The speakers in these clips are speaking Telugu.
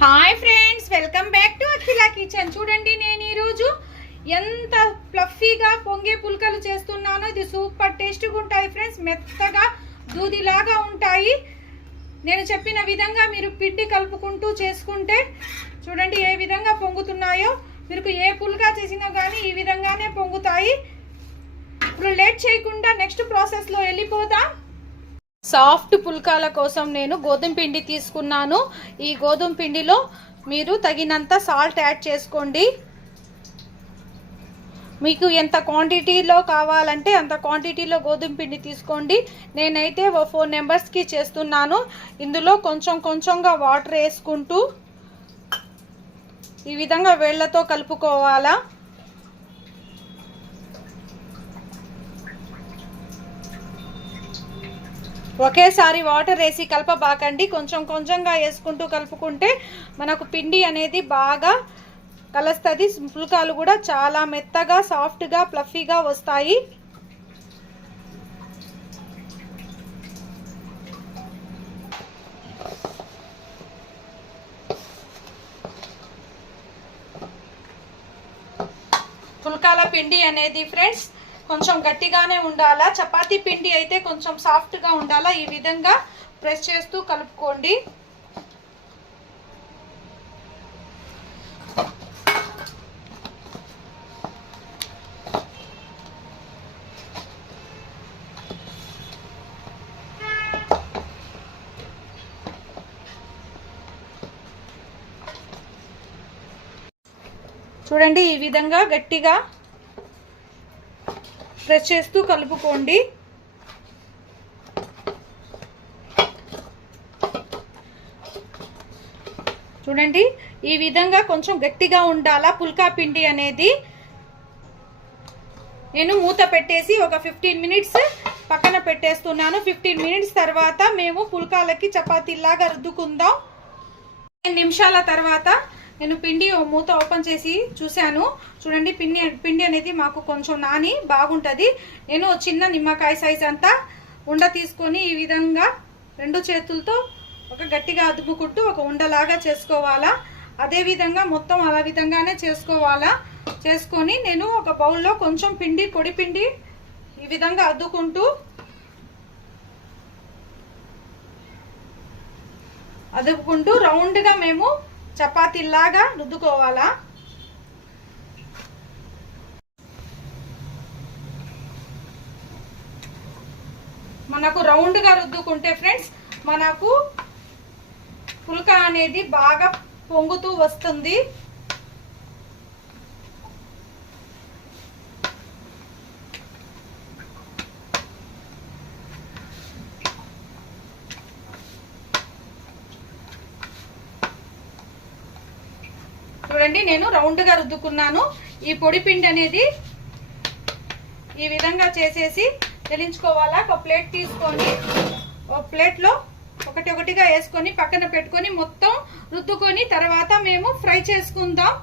Hi friends, welcome back to Akhila kitchen. చూడండి, నేను ఈరోజు ఎంత ఫ్లఫీగా పొంగే పుల్కలు చేస్తున్నానో. ఇది సూపర్ టేస్ట్గా ఉంటాయి ఫ్రెండ్స్. మెత్తగా దూదిలాగా ఉంటాయి. నేను చెప్పిన విధంగా మీరు పిండి కలుపుకుంటూ చేసుకుంటే చూడండి ఏ విధంగా పొంగుతున్నాయో. మీరు ఏ పుల్కా చేసినా కానీ ఈ విధంగానే పొంగుతాయి. ఇప్పుడు లేట్ చేయకుండా నెక్స్ట్ ప్రాసెస్లో వెళ్ళిపోదాం. సాఫ్ట్ పుల్కాల కోసం నేను గోధుమ పిండి తీసుకున్నాను. ఈ గోధుమ పిండిలో మీరు తగినంత సాల్ట్ యాడ్ చేసుకోండి. మీకు ఎంత క్వాంటిటీలో కావాలంటే అంత క్వాంటిటీలో గోధుమ పిండి తీసుకోండి. నేనైతే 4 మెంబర్స్కి చేస్తున్నాను. ఇందులో కొంచెం కొంచెంగా వాటర్ వేసుకుంటూ ఈ విధంగా వేళ్ళతో కలుపుకోవాలా. ఒకేసారి వాటర్ వేసి కలపబాకండి. కొంచెం కొంచెంగా వేసుకుంటూ కలుపుకుంటే మనకు పిండి అనేది బాగా కలుస్తుంది. పుల్కాలు కూడా చాలా మెత్తగా సాఫ్ట్గా ఫ్లఫీగా వస్తాయి. పుల్కాల పిండి అనేది ఫ్రెండ్స్ కొంచెం గట్టిగానే ఉండాలా. చపాతీ పిండి అయితే కొంచెం సాఫ్ట్గా ఉండాలా. ఈ విధంగా ప్రెస్ చేస్తూ కలుపుకోండి. చూడండి, ఈ విధంగా గట్టిగా ప్రెస్ చేస్తూ కలుపుకోండి. చూడండి, ఈ విధంగా కొంచెం గట్టిగా ఉండాలా పుల్కా పిండి అనేది. నేను మూత పెట్టేసి ఒక 15 మినిట్స్ పక్కన పెట్టేస్తున్నాను. 15 మినిట్స్ తర్వాత మేము పుల్కాలకి చపాతీలాగా రుద్దుకుందాం. 10 నిమిషాల తర్వాత నేను పిండి మూత ఓపెన్ చేసి చూశాను. చూడండి, పిండి అనేది మాకు కొంచెం నాని బాగుంటుంది. నేను చిన్న నిమ్మకాయ సైజ్ అంతా ఉండ తీసుకొని ఈ విధంగా 2 చేతులతో ఒక గట్టిగా అదుపుకుంటూ ఒక ఉండలాగా చేసుకోవాలా. అదే విధంగా మొత్తం అలా విధంగానే చేసుకోవాలా. చేసుకొని నేను ఒక బౌల్లో కొంచెం పిండి, పొడి పిండి ఈ విధంగా అదుపుకుంటూ రౌండ్గా మేము చపాతీలాగా రుద్దుకోవాలా. మనకు రౌండ్గా రుద్దుకుంటే ఫ్రెండ్స్ మనకు పుల్కా అనేది బాగా పొంగుతూ వస్తుంది. చూడండి, నేను రౌండ్గా రుద్దుకున్నాను. ఈ పొడి పిండి అనేది ఈ విధంగా చేసేసి వెలించుకోవాలా. ఒక ప్లేట్ తీసుకొని ఒక ప్లేట్లో ఒకటిగా వేసుకొని పక్కన పెట్టుకొని మొత్తం రుద్దుకొని తర్వాత మేము ఫ్రై చేసుకుందాం.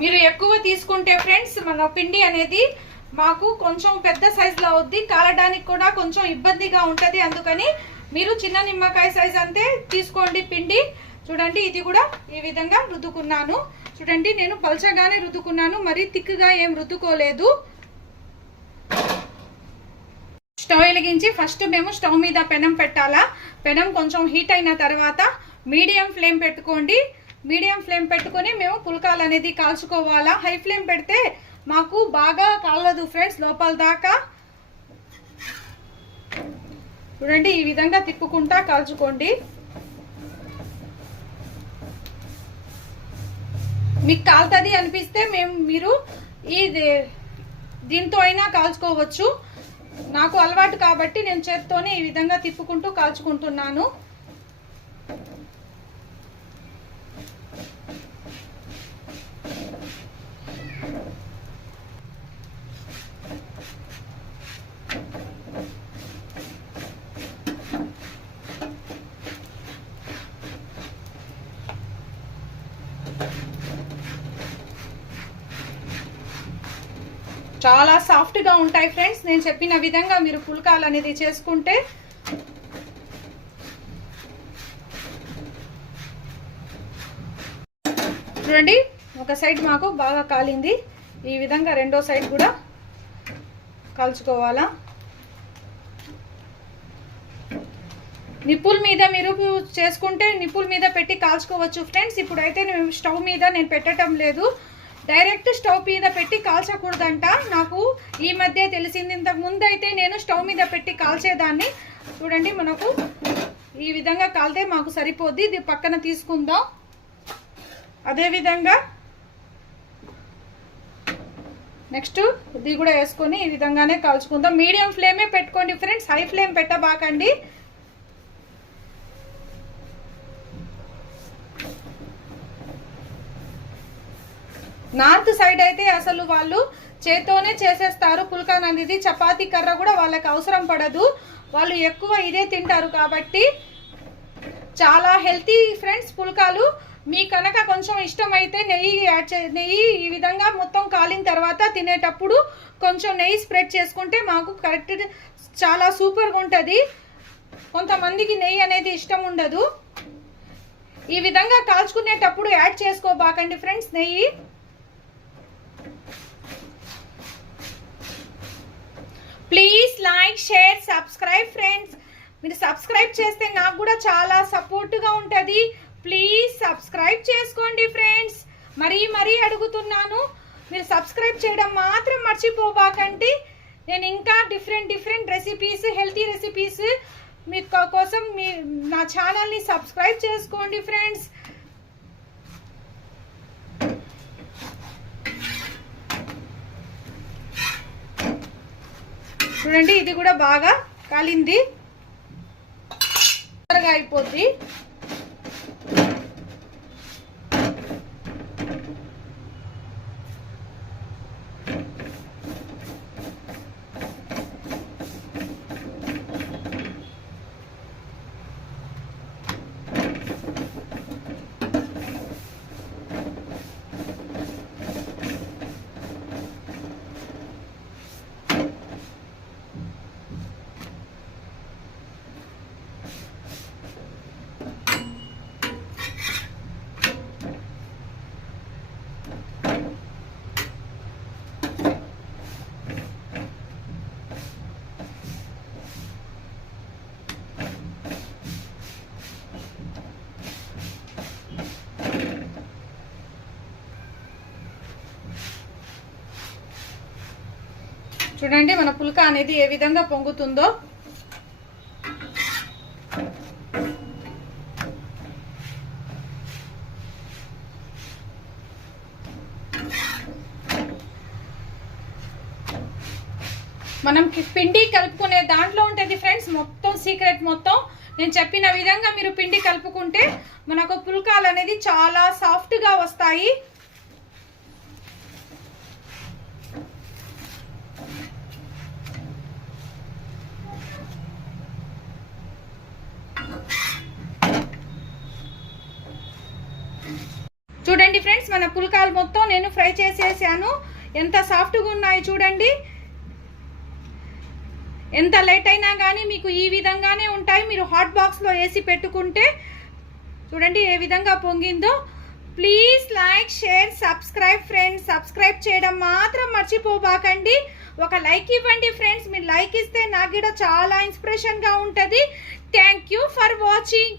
మీరు ఎక్కువ తీసుకుంటే ఫ్రెండ్స్ మన పిండి అనేది మాకు కొంచెం పెద్ద సైజులో అవుద్ది. కాలడానికి కూడా కొంచెం ఇబ్బందిగా ఉంటుంది. అందుకని మీరు చిన్న నిమ్మకాయ సైజ్ అంతే తీసుకోండి పిండి. చూడండి, ఇది కూడా ఈ విధంగా రుద్దుకున్నాను. చూడండి, నేను పల్చగానే రుద్దుకున్నాను, మరీ థిక్గా ఏం రుద్దుకోలేదు. స్టవ్ వెలిగించి ఫస్ట్ మేము స్టవ్ మీద పెనం పెట్టాలా. పెనం కొంచెం హీట్ అయిన తర్వాత మీడియం ఫ్లేమ్ పెట్టుకోండి. మీడియం ఫ్లేమ్ పెట్టుకొని మేము పుల్కాలు అనేది కాల్చుకోవాలా. హై ఫ్లేమ్ పెడితే మాకు బాగా కాలదు ఫ్రెండ్స్ లోపల దాకా. చూడండి, ఈ విధంగా తిప్పుకుంటా కాల్చుకోండి. మీకు కాలుతుంది అనిపిస్తే మీరు దీంతో అయినా కాల్చుకోవచ్చు. నాకు అలవాటు కాబట్టి నేను చేత్తోనే ఈ విధంగా తిప్పుకుంటూ కాల్చుకుంటున్నాను. చాలా సాఫ్ట్గా ఉంటాయి ఫ్రెండ్స్. నేను చెప్పిన విధంగా మీరు పుల్కాలు అనేది చేసుకుంటే చూడండి, ఒక సైడ్ మాకు బాగా కాలింది. ఈ విధంగా రెండో సైడ్ కూడా కాల్చుకోవాలా. నిప్పుల మీద మీరు చేసుకుంటే నిప్పుల మీద పెట్టి కాల్చుకోవచ్చు ఫ్రెండ్స్. ఇప్పుడైతే నేను స్టవ్ మీద నేను పెట్టడం లేదు, డైరెక్ట్ స్టవ్ మీద పెట్టి కాల్చకూడదంట. నాకు ఈ మధ్య తెలిసింది. ఇంతకు ముందు అయితే నేను స్టవ్ మీద పెట్టి కాల్చేదాన్ని. చూడండి, మనకు ఈ విధంగా కాలితే మాకు సరిపోద్ది. ఇది పక్కన తీసుకుందాం. అదేవిధంగా నెక్స్ట్ ఇది కూడా వేసుకొని ఈ విధంగానే కాల్చుకుందాం. మీడియం ఫ్లేమే పెట్టుకోండి ఫ్రెండ్స్, హై ఫ్లేమ్ పెట్టబాకండి. నార్త్ సైడ్ అయితే అసలు వాళ్ళు చేత్తోనే చేసేస్తారు పుల్కాన్ అనేది. చపాతీ కర్ర కూడా వాళ్ళకి అవసరం పడదు, వాళ్ళు ఎక్కువ ఇదే తింటారు కాబట్టి చాలా హెల్తీ ఫ్రెండ్స్ పుల్కాలు. మీ కనుక కొంచెం ఇష్టమైతే నెయ్యి ఈ విధంగా మొత్తం కాలిన తర్వాత తినేటప్పుడు కొంచెం నెయ్యి స్ప్రెడ్ చేసుకుంటే మాకు కరెక్ట్ చాలా సూపర్గా ఉంటుంది. కొంతమందికి నెయ్యి అనేది ఇష్టం ఉండదు. ఈ విధంగా కాల్చుకునేటప్పుడు యాడ్ చేసుకోబాకండి ఫ్రెండ్స్ నెయ్యి. Please like, share, subscribe friends. మీరు సబ్స్క్రైబ్ చేస్తే నాకు కూడా చాలా సపోర్ట్గా ఉంటుంది. ప్లీజ్ సబ్స్క్రైబ్ చేసుకోండి ఫ్రెండ్స్. మరీ అడుగుతున్నాను, మీరు సబ్స్క్రైబ్ చేయడం మాత్రం మర్చిపోబాకండి. నేను ఇంకా డిఫరెంట్ రెసిపీస్, హెల్తీ రెసిపీస్ మీ కోసం నా ఛానల్ని సబ్స్క్రైబ్ చేసుకోండి ఫ్రెండ్స్. చూడండి, ఇది కూడా బాగా కాలింది, త్వరగా అయిపోద్ది. చూడండి మన పుల్కా అనేది ఏ విధంగా పొంగుతుందో. మనం పిండి కలుపుకునే దాంట్లో ఉంటుంది ఫ్రెండ్స్ మొత్తం సీక్రెట్ మొత్తం. నేను చెప్పిన విధంగా మీరు పిండి కలుపుకుంటే మనకు పుల్కాలు అనేది చాలా సాఫ్ట్గా వస్తాయి. చూడండి ఫ్రెండ్స్, మన పుల్కాలు మొత్తం నేను ఫ్రై చేసేసాను. ఎంత సాఫ్ట్గా ఉన్నాయి చూడండి. ఎంత లేట్ అయినా కానీ మీకు ఈ విధంగానే ఉంటాయి. మీరు హాట్ బాక్స్లో వేసి పెట్టుకుంటే చూడండి ఏ విధంగా పొంగిందో. Please like, share, subscribe friends. Subscribe చేయడం మాత్రం మర్చిపోబాకండి. ఒక లైక్ ఇవ్వండి ఫ్రెండ్స్. మీరు లైక్ ఇస్తే నాకు కూడా చాలా ఇన్స్పిరేషన్గా ఉంటుంది. Thank you for watching.